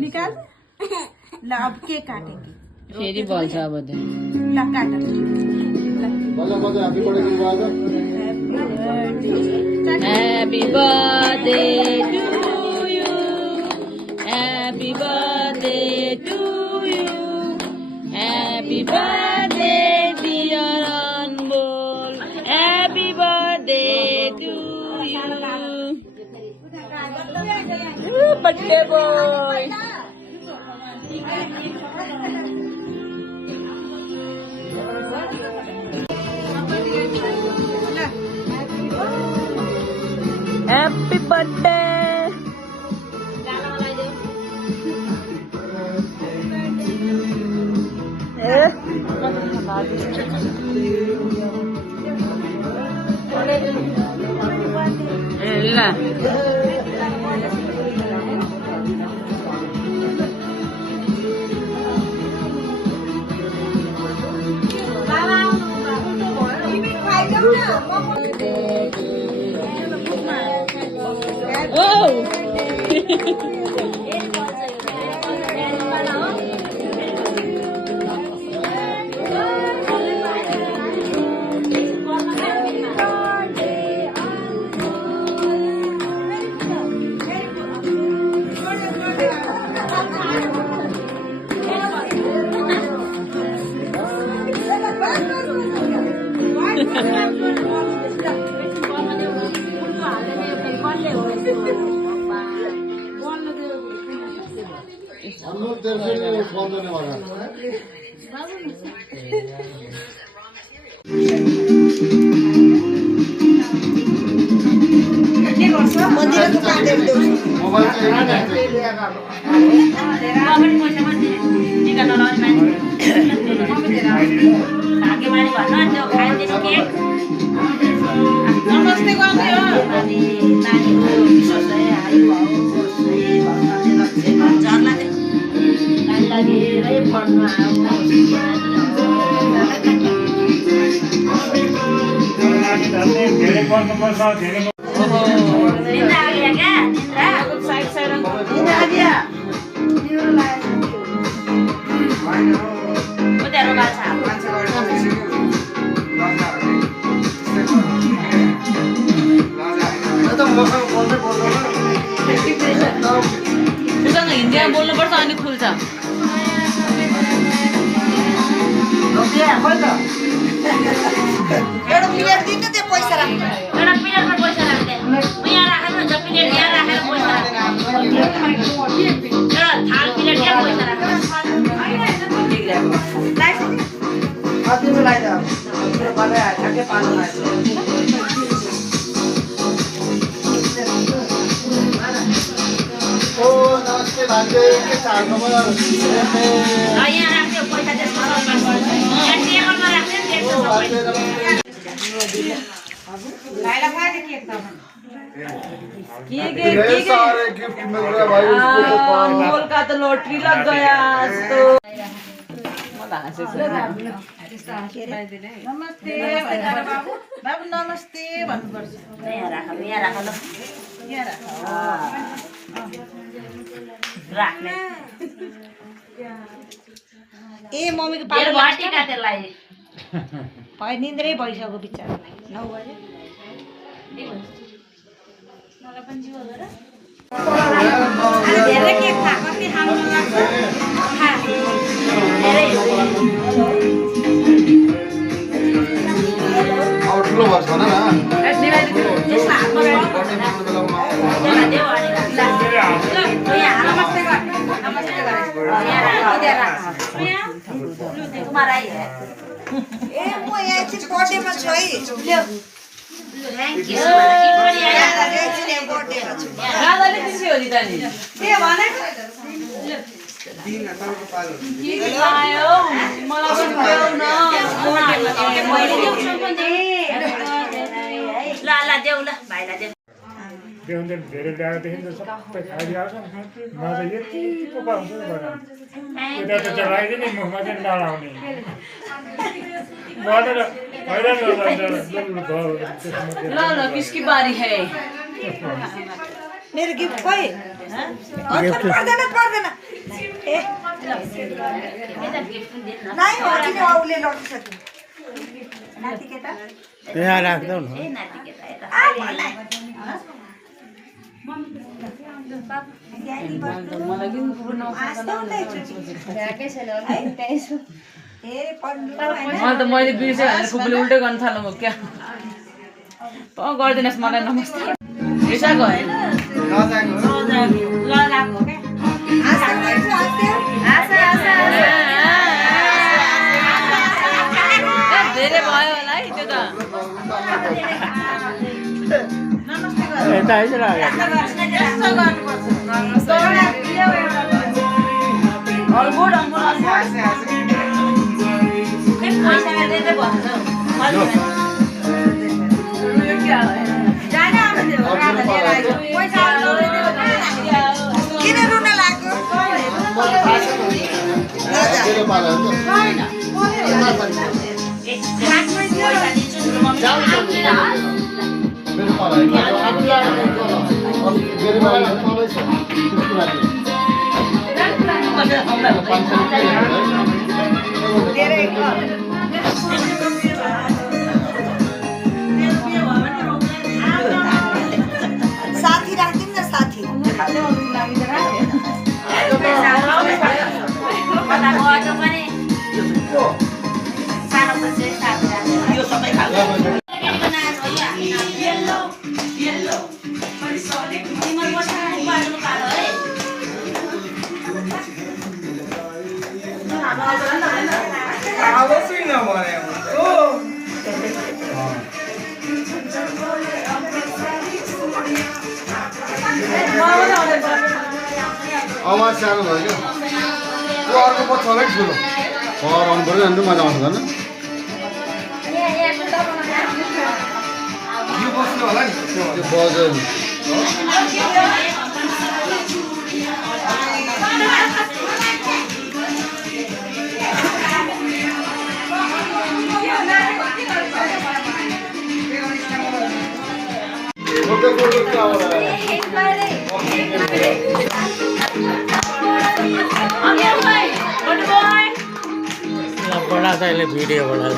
निकाल ल अब के काटेंगे फेरि बल्छ अब त ल काट Happy birthday to you. Happy birthday to you. Happy birthday dear Anmol. Happy birthday to you. Birthday boy. Happy birthday. Oh! हिन्दीमा बोल्नुपर्छ अनि खुल्छ एउटा प्लेट दिनु त्यो पैसा राख्नु एउटा प्लेटमा पैसा राख्दै म यहाँ राखेर हुन्छ प्लेट यहाँ राखेर पैसा राख्नु एउटा थाल प्लेट यहाँ पैसा राख्नु तिम्रो लागि त मलाई ठ्याक्कै पाल्नु लाग्छ ओ नमस्ते भान्जे के चाहनु म यहाँ राख्नु पैसा त्यसमा यहाँ टेबलमा राख्नु त्यसमा लाइला खाए के केक त ढेर सारे गिफ्ट मिल रहे भाई उसको अनमोल का तो लॉटरी लग गया आज तो नमस्ते बाबु बाबु नमस्ते भन्नुपर्छ यहाँ राख ल यहाँ राख राख्ने ए मम्मीको मेरो भाटी काटेलाई भयो निन्द्रै भइसक्यो बिचारालाई 9 बजे मलाई पनि जिउ होला र धेरै केक खा कति खानु लाग्छ खा धेरै और ठुलो भन्छ न त्यसमा हातमा देऊ अनि यहाँ नमस्ते गर नमस्ते गर यहाँ राख कुमार आई है ए म यहाँ चाहिँ बर्थडेमा छु है ल्याउ थ्यांक यू राधाले दिन्छु हो नि त नि के भने के खायो मलाई पनि देऊ न ल ल देऊ ल भाइलाई देऊ देउन्जेल धेरै ल्याएर देखिन्छ सबै खाइदिइहाल्छ म चाहिँ यति पो पाउँछु नि भन यता त चलाइदिने मुखमा चाहिँ नलाउने मलाई हैरान गर्दा ल ल किसकी बारी है मेरो गिफ्ट खोइ पर्दैन पर्दैन ए नाइ हो किन उसले लगिसक्यो नाति केटा यहाँ राख्दौ न आ मलाई मलाई किन पुरो मैले बिर्सेँ भने फुपूले उल्टै गर्न थाल्नु म क्या गरिदिनुहोस् मलाई नमस्ते हिसा गयो धेरै भयो होला है त्यो त यता आइज राख्यो किन रुन लाग्यो साथी राख्दिउँ न साथी आवाज सानो भयो क्या त्यो अर्को पछि होला कि ठुलो आउनु पऱ्यो अन्त मजा आउँछ झन् यो बस्नु होला नि त्यो बज्यो नि बडा चाहिए वीडियो बना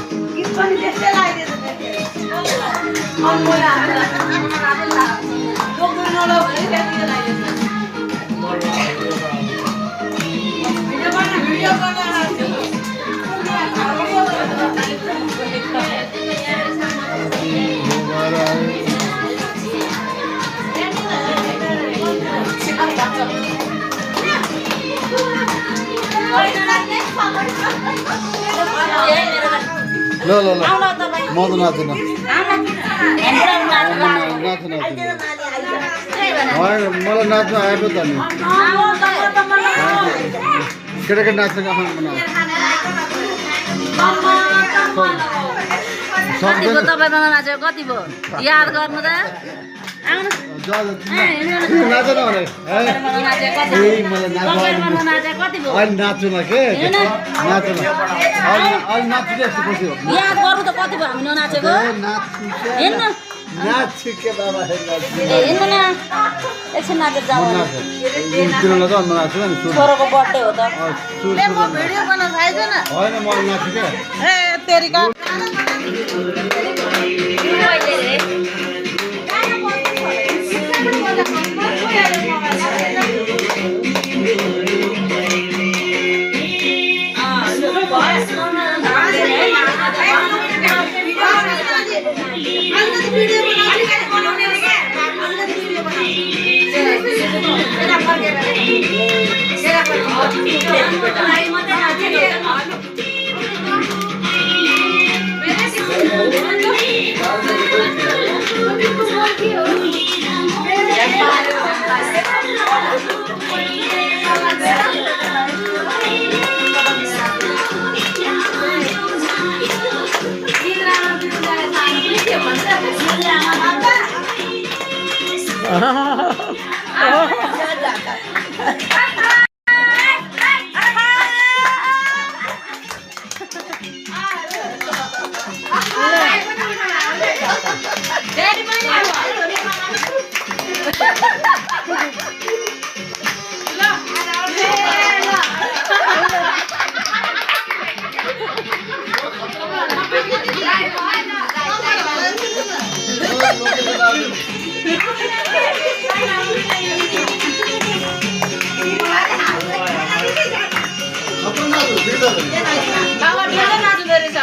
ल ल ल म त नाच्दिनँ मलाई नाच्नु आयो पो त नि केटाकेटी नाच्ने आफ्नो कति भयो तपाईँसँग नाचेको कति भयो याद गर्नु त नाच न भने अहिले नाच्नु न के नाच्नु न अहिले नाच्छु जस्तो खुसी हो याद गर्नु त कति भयो हामी ननाचेको हेर्नु नाच्छु के बाबा हेर्नु न एकछिन नाचेर जाऊ तिनीहरूलाई त नाच्छु नि छोरोको बर्थडे हो त भिडियो बनाउन थाल्दैन होइन म नाच्छु क्या ए तेरिका बाबा ढेलै नाच्दो रहेछ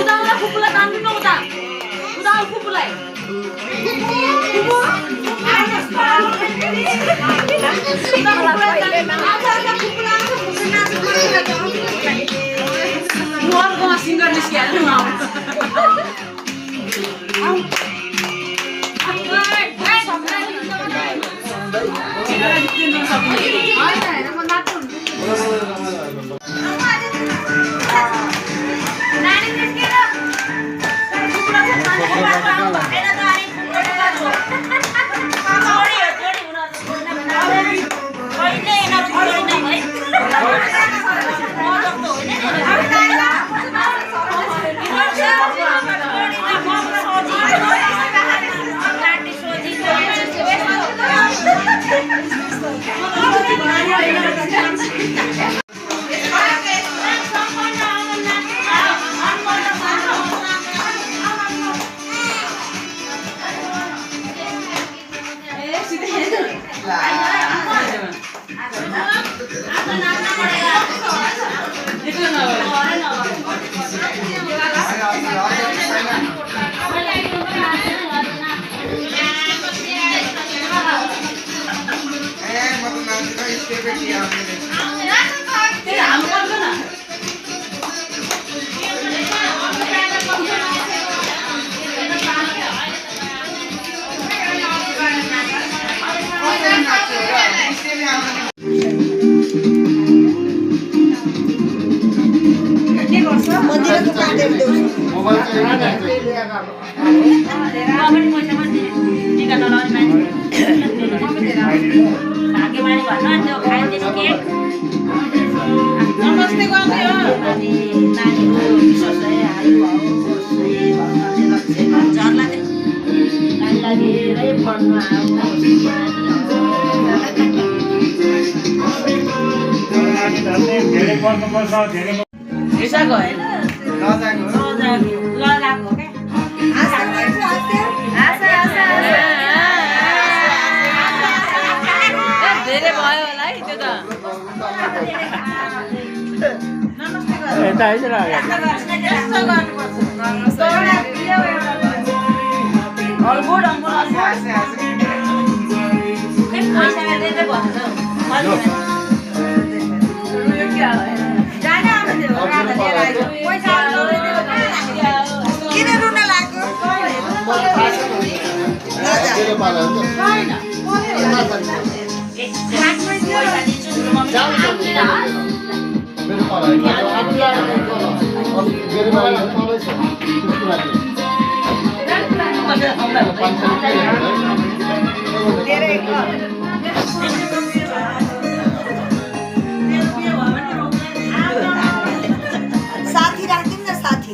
उदाउला फुपूलाई तान्नु न उता उदाउ फुपूलाई मुहालकोमा सिङ्गर निस्किहाल्नु धेरै भयो होला है त्यो त किन रुन लाग्यो साथी राख्दिउँ न साथी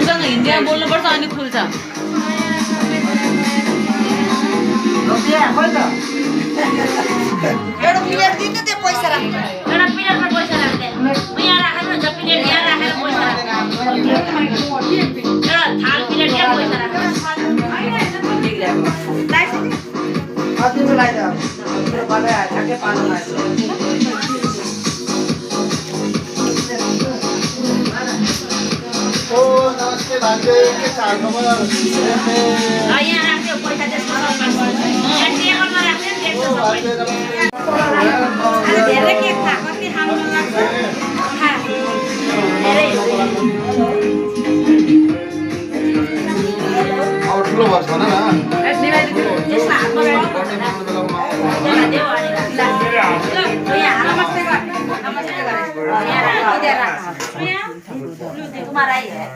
उसँग हिन्दीमा बोल्नुपर्छ अनि खुल्छ एउटा प्लेट दिनु त्यो पैसा राख्नु एउटा प्लेटमा पैसा राख्दै यहाँ राखेर हुन्छ प्लेट यहाँ राखेर पैसा राख्दै एउटा थाल प्लेट यहाँ पैसा राख्दै नमस्ते भान्जे के छ खबर यहाँ राख्यो पैसा त्यसमा यहाँ टेबलमा राख्यो धेरै के खा कति खानु मन लाग्छ खा धेरै इधर रखा तुम्हारा ही है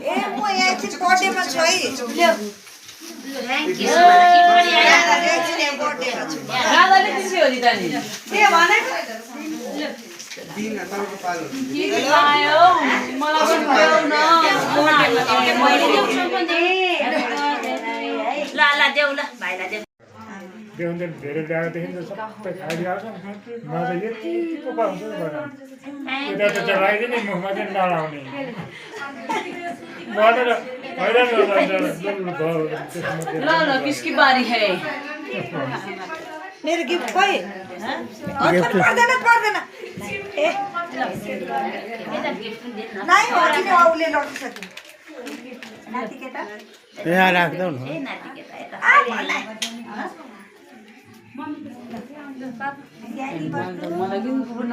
ए म यहाँ चाहिँ बर्थडेमा छु है थ्याङ्क यू बर्थडेमा छु राधाले तिमी हो नि त नि के भनेको दिन तपाईँको पालो के खायो मलाई पनि देऊ न ल देऊ ल भाइलाई देऊ त्यो अन्त धेरै ल्याएदेखि त सबै खाइदिइहाल्छ म त यति पो पाउँछु नि भन यता त चलाइदिने मुखमा चाहिँ नलाउने भनेर हैरान ल किसकी बारी है मेरो गिफ्ट खोइ पर्दैन पर्दैन ए नाइ हो कि औले लगिसक्यो नाति केटा यहाँ राख्दौ न ए नाति केटा यता आ भला मलाई किन पुग्न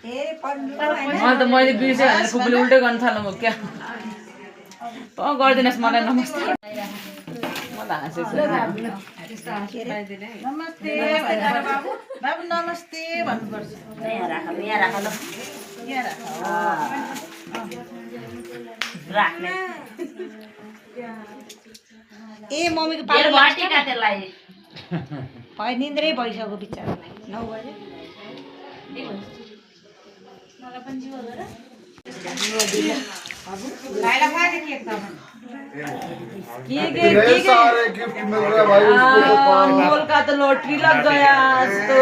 ए पढ्नु मलाई त मैले बिर्सेँ भनेर फुपूले उल्टै गर्न थाल्नु भयो क्या गरिदिनुहोस् मलाई नमस्ते मलाई नमस्ते बाबु नमस्ते भन्नुपर्छ यहाँ राख ल राख्ने ए मम्मीको मेरो पालो भाटी का त्यसलाई भयो निन्द्रै भइसक्यो बिचारालाई 9 बजे लाइला खाए केक त ढेर सारे गिफ्ट मिल रहे भाई उसको तो अनमोल का तो लॉटरी लग गया आज तो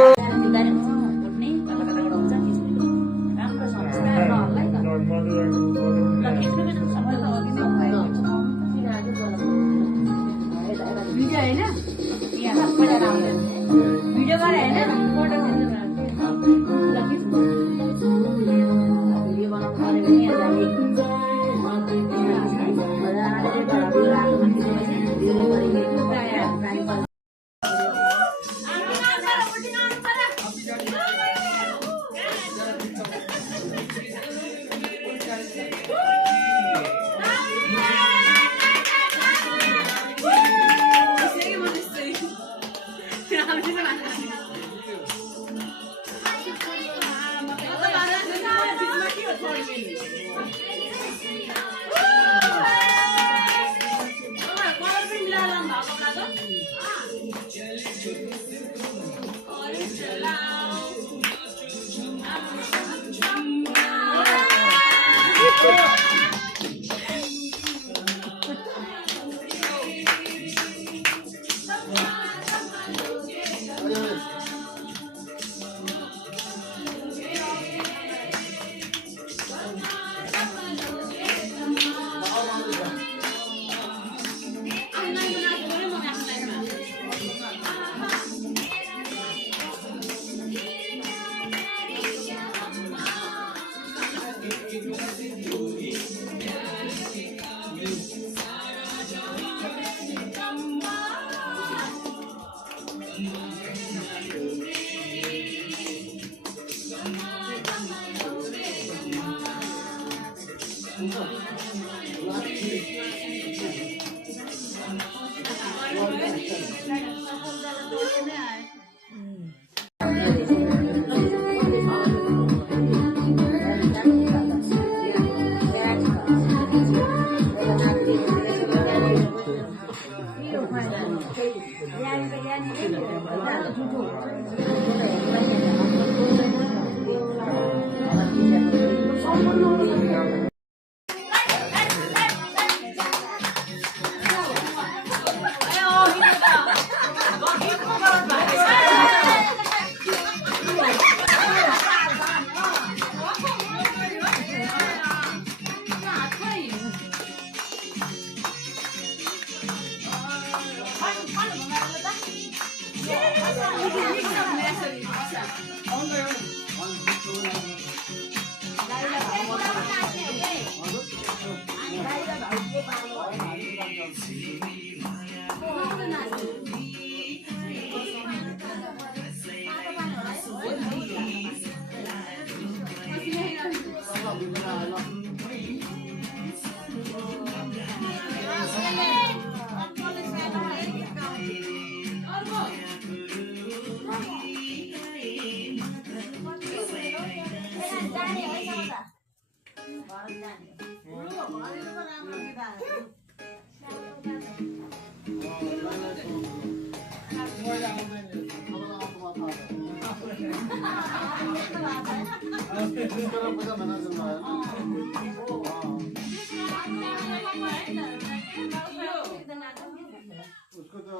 उसको तो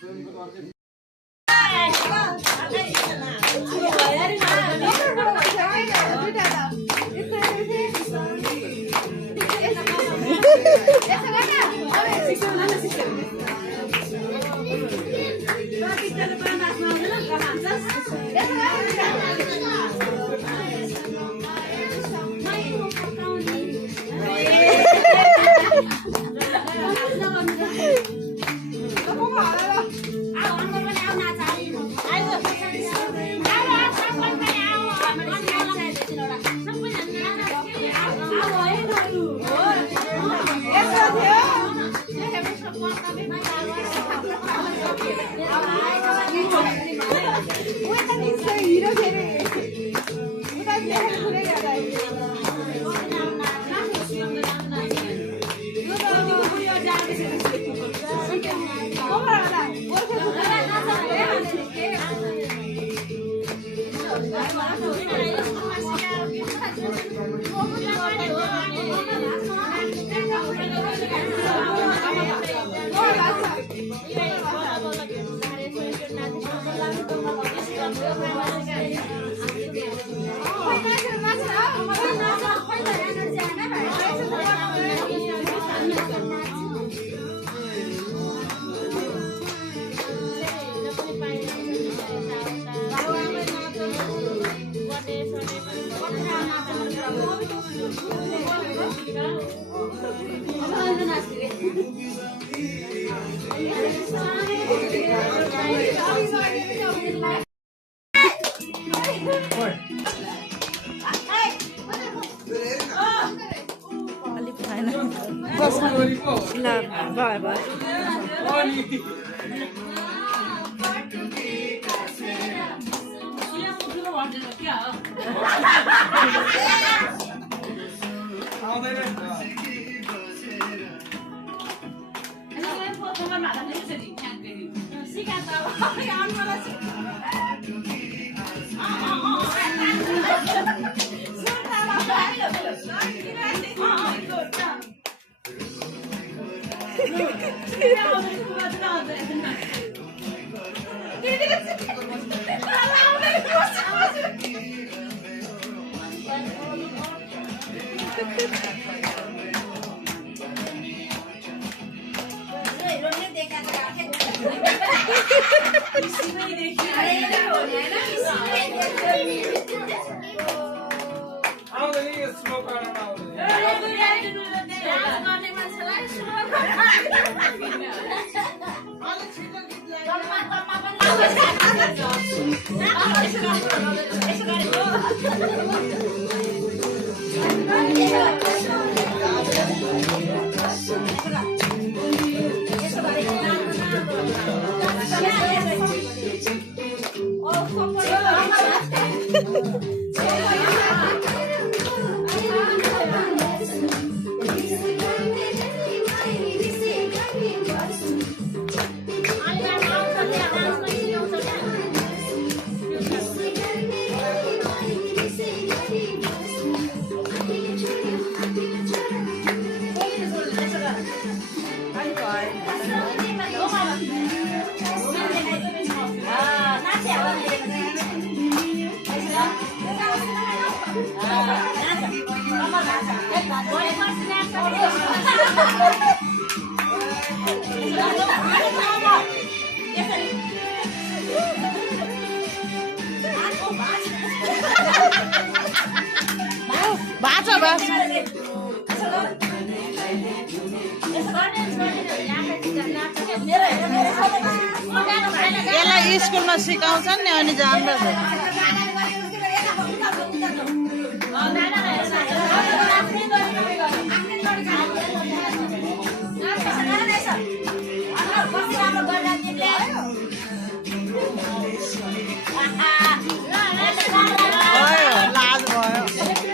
स्वयं को अर्कै यसलाई स्कुलमा सिकाउँछन् नि अनि जान्दछ लाज भयो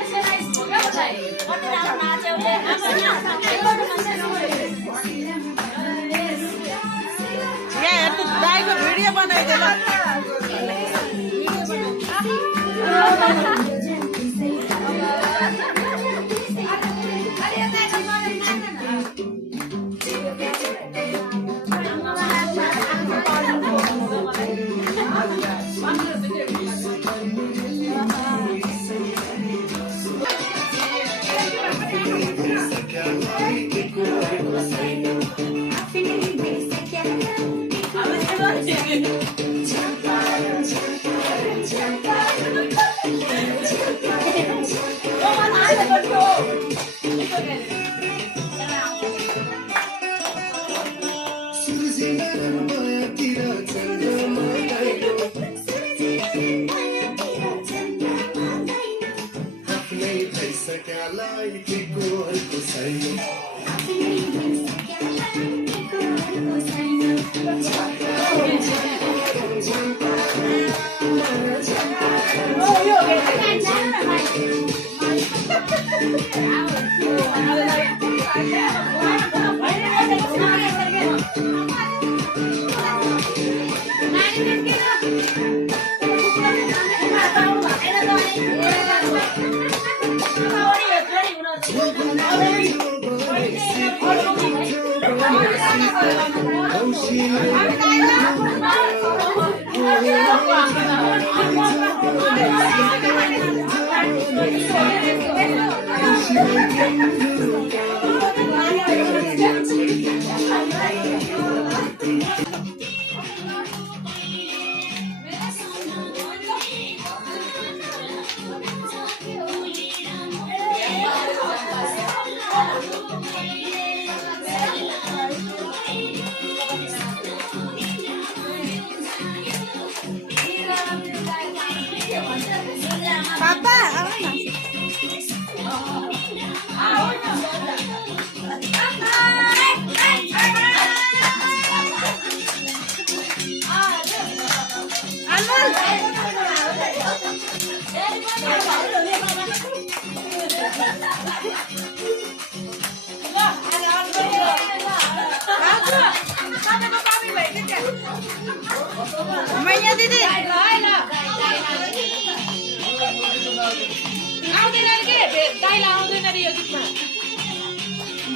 मैया दिदी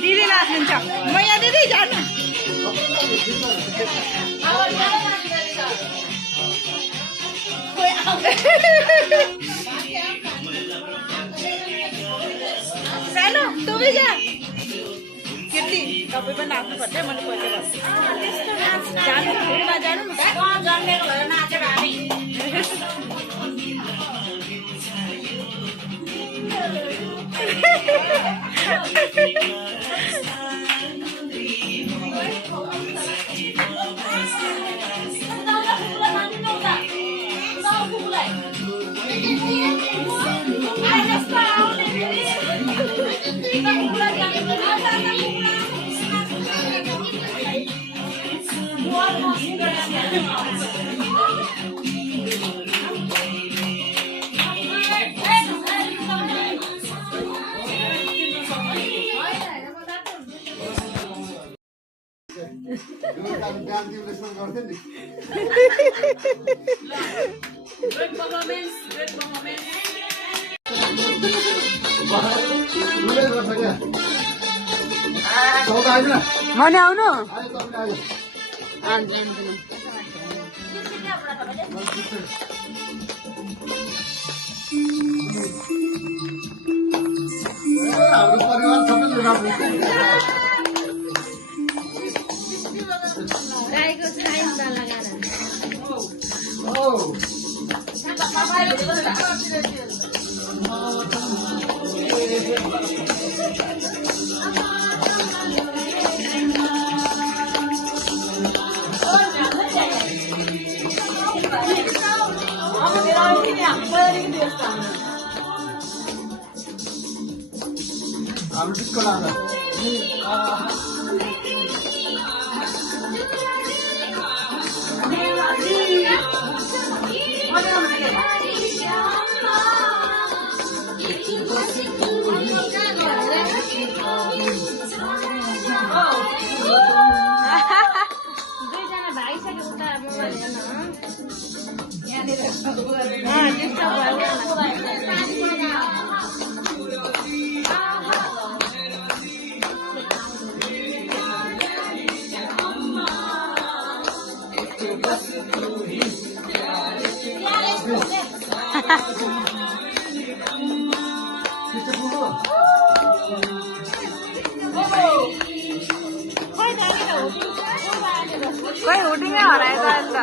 दिदी नाच्नुहुन्छ मैया दिदी जानु सानो तँ भी जा केटी तपाईँ पनि नाच्नुपर्छ है मैले पहिले जानु नजानु जन्मेको भएर नाचेर हामी भने आउनु गाईको छाइन त लगाएर I'm just gonna दुईजना भाइसक्यो उता मोबाइल कोही हुटिङ हरायो त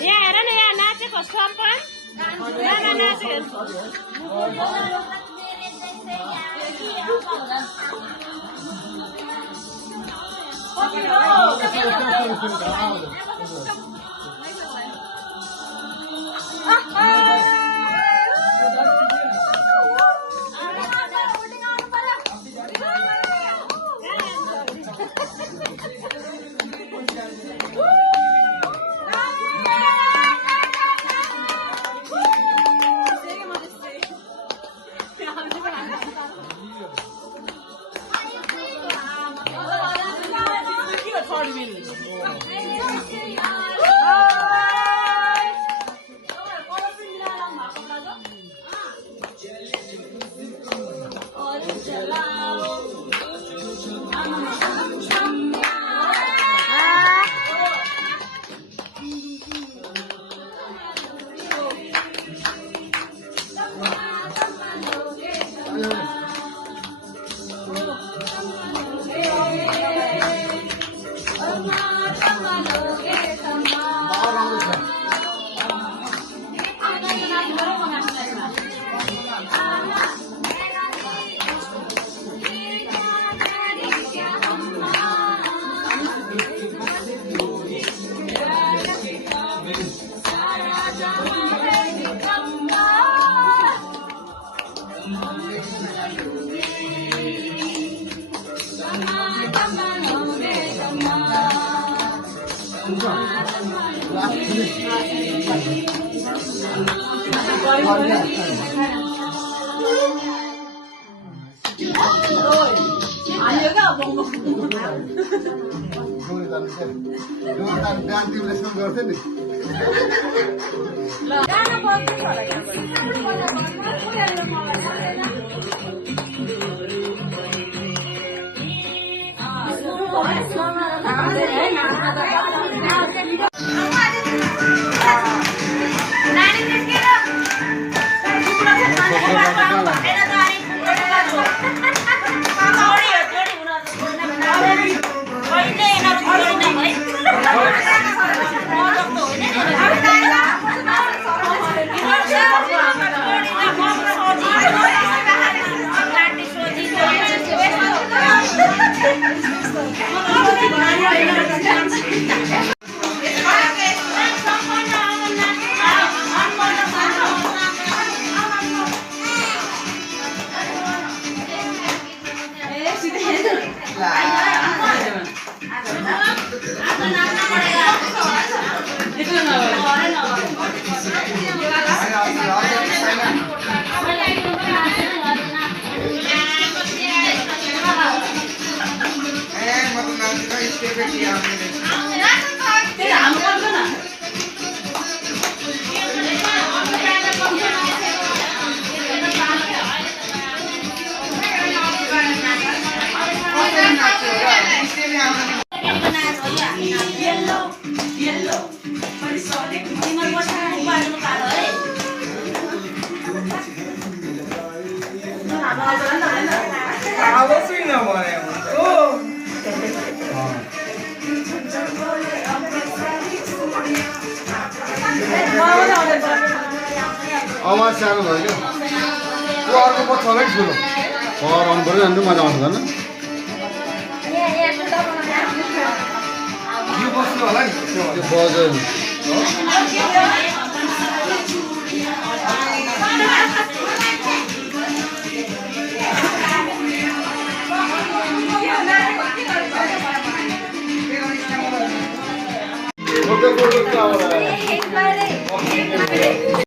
यहाँ हेर न यहाँ नाचेको सम्पन नाचेको बिहान तिमीले यसो गर्थ्यो नि आवाज सानो भयो क्या त्यो अर्को पछ होला कि ठुलो आउनु पऱ्यो अन्त मजा आउँछ झन् यो बस्नु होला नि त्यो बज्यो